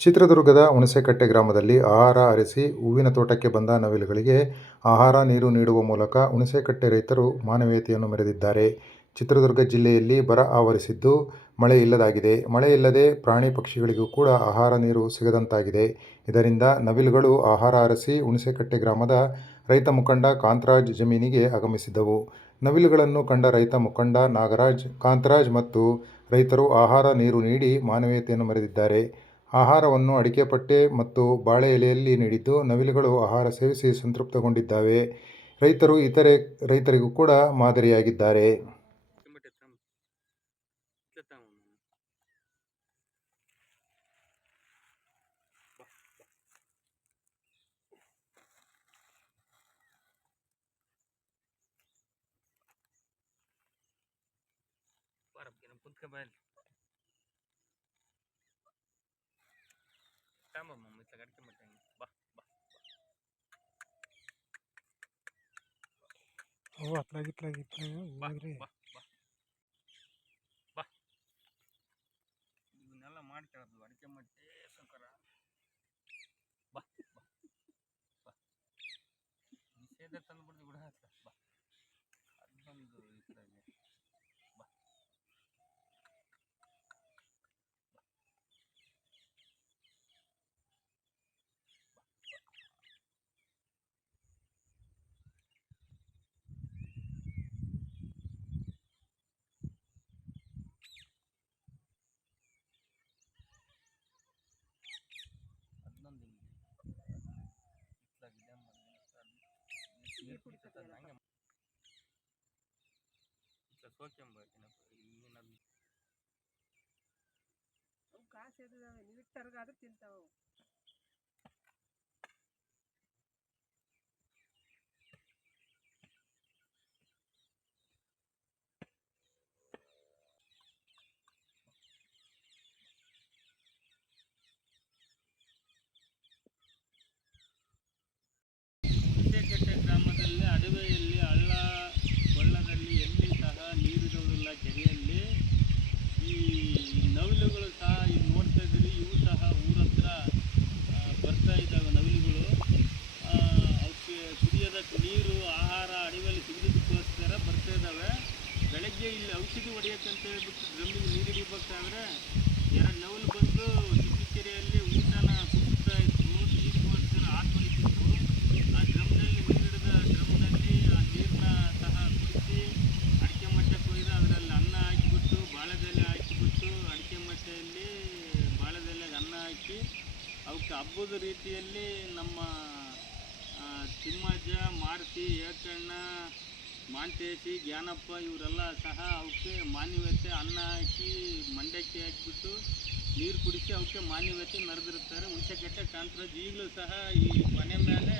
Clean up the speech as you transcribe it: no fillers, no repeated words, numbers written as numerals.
ಚಿತ್ರದುರ್ಗದ ಹುಣಸೇಕಟ್ಟೆ ಗ್ರಾಮದಲ್ಲಿ ಆಹಾರ ಅರಸಿ ಹೂವಿನ ತೋಟಕ್ಕೆ ಬಂದ ನವಿಲುಗಳಿಗೆ ಆಹಾರ ನೀರು ನೀಡುವ ಮೂಲಕ ಹುಣಸೇಕಟ್ಟೆ ರೈತರು ಮಾನವೀಯತೆಯನ್ನು ಮೆರೆದಿದ್ದಾರೆ. ಚಿತ್ರದುರ್ಗ ಜಿಲ್ಲೆಯಲ್ಲಿ ಬರ ಆವರಿಸಿದ್ದು ಮಳೆ ಇಲ್ಲದಾಗಿದೆ. ಮಳೆ ಇಲ್ಲದೆ ಪ್ರಾಣಿ ಪಕ್ಷಿಗಳಿಗೂ ಕೂಡ ಆಹಾರ ನೀರು ಸಿಗದಂತಾಗಿದೆ. ಇದರಿಂದ ನವಿಲುಗಳು ಆಹಾರ ಅರಸಿ ಹುಣಸೇಕಟ್ಟೆ ಗ್ರಾಮದ ರೈತ ಮುಖಂಡ ಕಾಂತರಾಜ್ ಜಮೀನಿಗೆ ಆಗಮಿಸಿದ್ದವು. ನವಿಲುಗಳನ್ನು ಕಂಡ ರೈತ ಮುಖಂಡ ನಾಗರಾಜ್, ಕಾಂತರಾಜ್ ಮತ್ತು ರೈತರು ಆಹಾರ ನೀರು ನೀಡಿ ಮಾನವೀಯತೆಯನ್ನು ಮೆರೆದಿದ್ದಾರೆ. ಆಹಾರವನ್ನು ಅಡಿಕೆಪಟ್ಟೆ ಮತ್ತು ಬಾಳೆ ಎಲೆಯಲ್ಲಿ ನೀಡಿದ್ದು ನವಿಲುಗಳು ಆಹಾರ ಸೇವಿಸಿ ಸಂತೃಪ್ತಗೊಂಡಿದ್ದಾವೆ. ರೈತರು ಇತರೆ ರೈತರಿಗೂ ಕೂಡ ಮಾದರಿಯಾಗಿದ್ದಾರೆ. ಇವನ್ನೆಲ್ಲ ಮಾಡ್ಕೊಳ್ಳೋದು ಅಡಿಕೆ ಮಟ್ಟೆ ಸಂಕರ ನಿಷೇಧ ತಂದ್ಬಿಡ್ದು ಬಿಡ ಅದೊಂದು ಇದ್ರಾಗೆ ಕಾಸು ಎದ್ದಾವೆ ನೀವು ಇಟ್ಟರ್ಗಾದ್ರೂ ತಿಂತಾವು. ಹುಣಸೇಕಟ್ಟೆ ಗ್ರಾಮದಲ್ಲಿ ಅಡವೆಯಲ್ಲಿ ಹಳ್ಳ ಕೊಳ್ಳದಲ್ಲಿ ಎಲ್ಲಿ ಸಹ ನೀರಿರುವುದಿಲ್ಲ. ಕೆರೆಯಲ್ಲಿ ಈ ನವಿಲುಗಳು ಸಹ ಈಗ ನೋಡ್ತಾ ಇದ್ದೀರಿ, ಇವು ಸಹ ಊರ ಹತ್ರ ಬರ್ತಾ ಇದ್ದಾವೆ ನವಿಲುಗಳು. ಅವಕ್ಕೆ ಕುಡಿಯೋದಕ್ಕೆ ನೀರು ಆಹಾರ ಅಡವೆಯಲ್ಲಿ ಸಿಗೋದಕ್ಕೋಸ್ಕರ ಬರ್ತಾ ಇದ್ದಾವೆ. ಬೆಳಗ್ಗೆ ಇಲ್ಲಿ ಔಷಧಿ ಹೊಡೆಯೋಕ್ಕಂತ ಹೇಳ್ಬಿಟ್ಟು ಡ್ರಮ್ಮಿಗೆ ನೀರು ಹಿಡಿಬೇಕಾದ್ರೆ 2 ನವಿಲು ಬಂದು ಕೆರೆಯಲ್ಲಿ ಊಟನ ಕುಡಿಸ್ತಾ ಇತ್ತು. ನೀರಿಗೋಸ್ಕರ ಹಾಕೊಂಡಿತ್ತು. ಆ ಡ್ರಮ್ನಲ್ಲಿ ನೀರಿಡಿದ ಡ್ರಮ್ನಲ್ಲಿ ಆ ನೀರನ್ನ ಸಹ ಕುಡಿಸಿ ಅಡಿಕೆ ಮಟ್ಟೆ ಕೊಯ್ದು ಅದರಲ್ಲಿ ಅನ್ನ ಹಾಕಿಬಿಟ್ಟು ಬಾಳೆದೆಲೆ ಹಾಕಿಬಿಟ್ಟು ಅಡಿಕೆ ಮಟ್ಟೆಯಲ್ಲಿ ಬಾಳೆದೆಲೆಗೆ ಅನ್ನ ಹಾಕಿ ಅವಕ್ಕೆ ಹಬ್ಬದ ರೀತಿಯಲ್ಲಿ ನಮ್ಮ ತಿಮ್ಮಜ್ಜ, ಮಾರುತಿ, ಏಕಣ್ಣ, ಮಾಂತೇಶಿ, ಜ್ಞಾನಪ್ಪ ಇವರೆಲ್ಲ ಸಹ ಅವಕ್ಕೆ ಮಾನವೀಯತೆ ಅನ್ನ ಹಾಕಿ ಮಂಡಕ್ಕಿ ಹಾಕಿಬಿಟ್ಟು ನೀರು ಕುಡಿಸಿ ಅವಕ್ಕೆ ಮಾನವೀಯತೆ ಮೆರೆದಿರುತ್ತಾರೆ. ಹುಣಸೇಕಟ್ಟೆ ಕಾಂತರಾಜ್ ಈಗಲೂ ಸಹ ಈ ಮನೆ ಮೇಲೆ